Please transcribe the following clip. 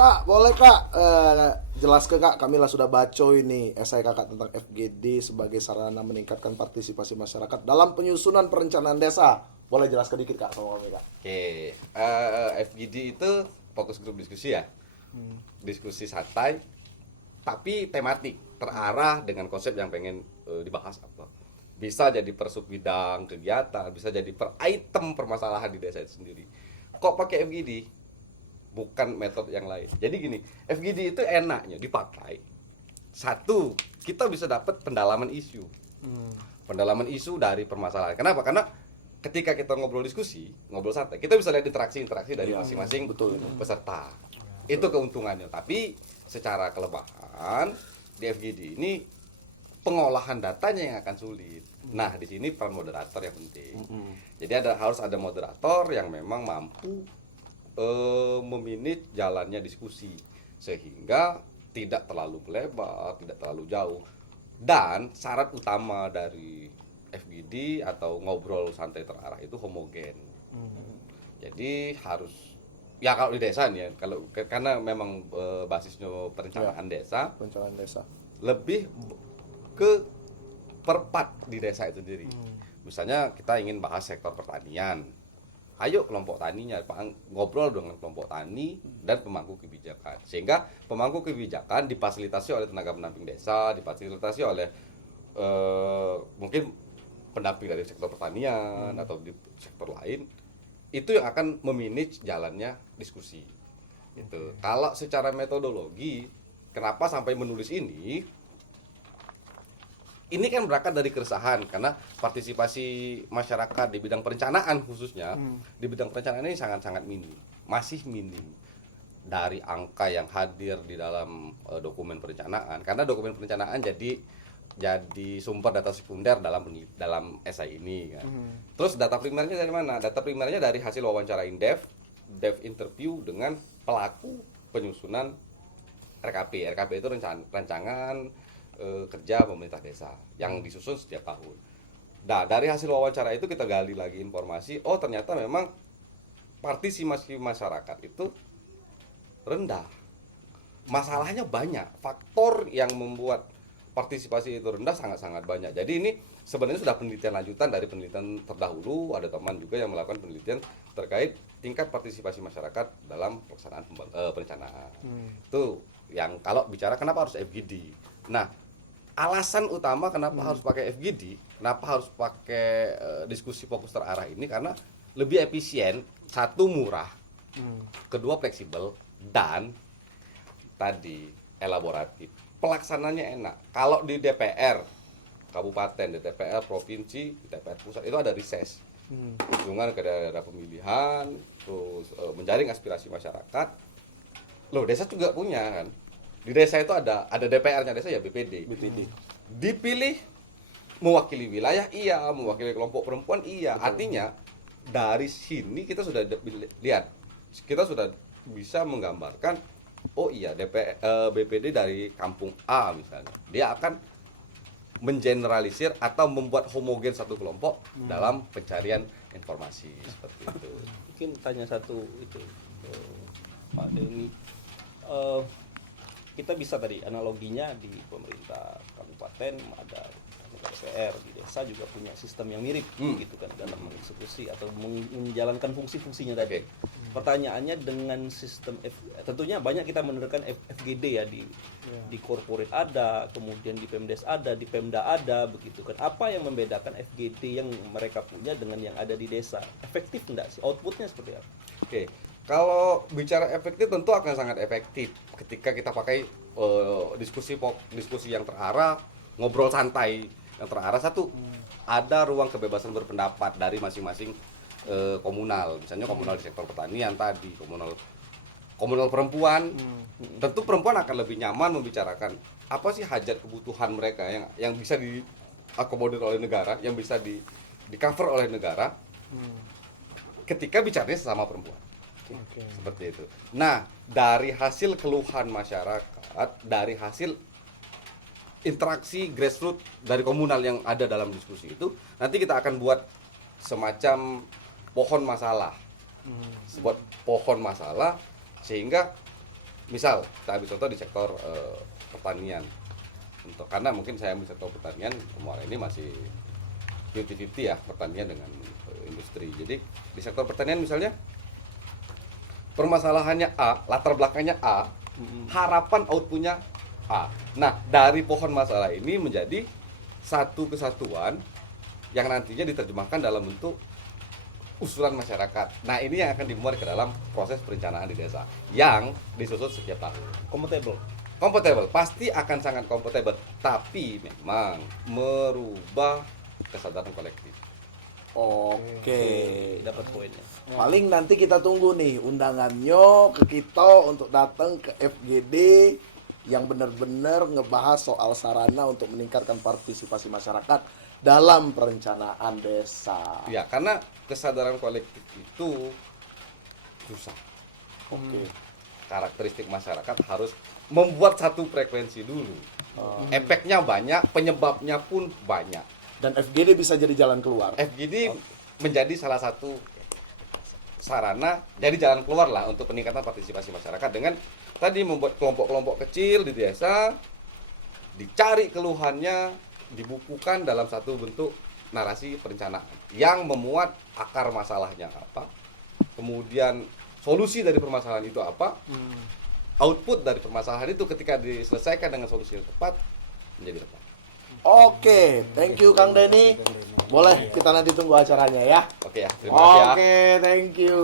Kak, boleh Kak, jelaskan Kak, kami lah sudah baca ini esai Kakak tentang FGD sebagai sarana meningkatkan partisipasi masyarakat dalam penyusunan perencanaan desa. Boleh jelaskan dikit Kak sama kami Kak? Oke, FGD itu fokus grup diskusi ya. Diskusi santai, tapi tematik, terarah dengan konsep yang pengen dibahas apa. Bisa jadi per sub bidang kegiatan, bisa jadi per item permasalahan di desa itu sendiri. Kok pakai FGD? Bukan metode yang lain. Jadi gini, FGD itu enaknya dipakai. Satu, kita bisa dapat pendalaman isu. Pendalaman isu dari permasalahan. Kenapa? Karena ketika kita ngobrol diskusi, ngobrol santai, kita bisa lihat interaksi-interaksi dari masing-masing peserta. Itu keuntungannya. Tapi secara kelemahan di FGD ini pengolahan datanya yang akan sulit. Nah, di sini peran moderator yang penting. Jadi harus ada moderator yang memang mampu memanage jalannya diskusi sehingga tidak terlalu lebar, tidak terlalu jauh. Dan syarat utama dari FGD atau ngobrol santai terarah itu homogen. Jadi harus ya kalau di desa nih ya, kalau karena memang basisnya perencanaan desa, lebih ke perpat di desa itu sendiri. Misalnya kita ingin bahas sektor pertanian. Ayo kelompok taninya ngobrol dengan kelompok tani dan pemangku kebijakan. Sehingga pemangku kebijakan difasilitasi oleh tenaga pendamping desa, difasilitasi oleh mungkin pendamping dari sektor pertanian atau di sektor lain. Itu yang akan memanage jalannya diskusi. Gitu. Kalau secara metodologi, kenapa sampai menulis ini? Ini kan berangkat dari keresahan karena partisipasi masyarakat di bidang perencanaan khususnya di bidang perencanaan ini sangat-sangat minim, masih minim dari angka yang hadir di dalam dokumen perencanaan karena dokumen perencanaan jadi sumber data sekunder dalam esai ini kan. Terus data primernya dari mana? Data primernya dari hasil wawancara indef interview dengan pelaku penyusunan RKP. RKP itu rancangan kerja pemerintah desa yang disusun setiap tahun. Nah, dari hasil wawancara itu kita gali lagi informasi, oh ternyata memang partisipasi masyarakat itu rendah. Masalahnya banyak, faktor yang membuat partisipasi itu rendah sangat-sangat banyak. Jadi ini sebenarnya sudah penelitian lanjutan dari penelitian terdahulu, ada teman juga yang melakukan penelitian terkait tingkat partisipasi masyarakat dalam pelaksanaan perencanaan. Itu yang kalau bicara kenapa harus FGD. Nah, alasan utama kenapa harus pakai FGD, kenapa harus pakai diskusi fokus terarah ini karena lebih efisien, satu murah, kedua fleksibel dan tadi elaboratif. Pelaksananya enak. Kalau di DPR kabupaten, di DPR provinsi, di DPR pusat itu ada reses. Kunjungan ke daerah pemilihan, terus menjaring aspirasi masyarakat. Loh, desa juga punya kan. Di desa itu ada DPR-nya desa ya BPD. Dipilih mewakili wilayah iya, mewakili kelompok perempuan iya. Betul. Artinya dari sini kita sudah lihat, kita sudah bisa menggambarkan oh iya BPD dari kampung A misalnya. Dia akan mengeneralisir atau membuat homogen satu kelompok dalam pencarian informasi seperti itu. Mungkin tanya satu itu Pak Denny. Kita bisa tadi analoginya di pemerintah kabupaten ada DPR, di desa juga punya sistem yang mirip gitu kan dalam mengeksekusi atau menjalankan fungsi-fungsinya tadi. Pertanyaannya dengan sistem tentunya banyak kita menerapkan FGD ya di corporate ada, kemudian di Pemdes ada, di Pemda ada begitu kan. Apa yang membedakan FGD yang mereka punya dengan yang ada di desa? Efektif enggak sih? Outputnya seperti apa? Oke. Kalau bicara efektif tentu akan sangat efektif ketika kita pakai diskusi yang terarah, ngobrol santai yang terarah. Satu, ada ruang kebebasan berpendapat dari masing-masing komunal. Misalnya komunal di sektor pertanian tadi, komunal perempuan. Tentu perempuan akan lebih nyaman membicarakan apa sih hajat kebutuhan mereka yang bisa diakomodir oleh negara, yang bisa di cover oleh negara. Ketika bicaranya sesama perempuan. Seperti itu. Nah, dari hasil keluhan masyarakat, dari hasil interaksi grassroots dari komunal yang ada dalam diskusi itu, nanti kita akan buat semacam pohon masalah. Buat pohon masalah sehingga Misal kita ambil contoh di sektor pertanian. Karena mungkin saya ambil sektor pertanian, kemarin ini masih 50-50 ya, pertanian dengan industri. Jadi di sektor pertanian misalnya permasalahannya A, latar belakangnya A, harapan outputnya A. Nah, dari pohon masalah ini menjadi satu kesatuan yang nantinya diterjemahkan dalam bentuk usulan masyarakat. Nah, ini yang akan dimuat ke dalam proses perencanaan di desa yang disusun setiap tahun. Kompatibel, pasti akan sangat kompatibel, tapi memang merubah kesadaran kolektif. Oke. Dapat poinnya. Paling nanti kita tunggu nih undangannya ke kita untuk datang ke FGD yang benar-benar ngebahas soal sarana untuk meningkatkan partisipasi masyarakat dalam perencanaan desa. Ya, karena kesadaran kolektif itu susah. Oke. Karakteristik masyarakat harus membuat satu frekuensi dulu. Efeknya banyak, penyebabnya pun banyak. Dan FGD bisa jadi jalan keluar. FGD menjadi salah satu sarana, jadi jalan keluar lah untuk peningkatan partisipasi masyarakat dengan tadi membuat kelompok-kelompok kecil di desa, dicari keluhannya, dibukukan dalam satu bentuk narasi perencanaan yang memuat akar masalahnya apa, kemudian solusi dari permasalahan itu apa, output dari permasalahan itu ketika diselesaikan dengan solusi yang tepat menjadi tepat. Oke, thank you Kang Denny. Boleh kita nanti tunggu acaranya ya. Oke ya, terima kasih ya. Oke, thank you.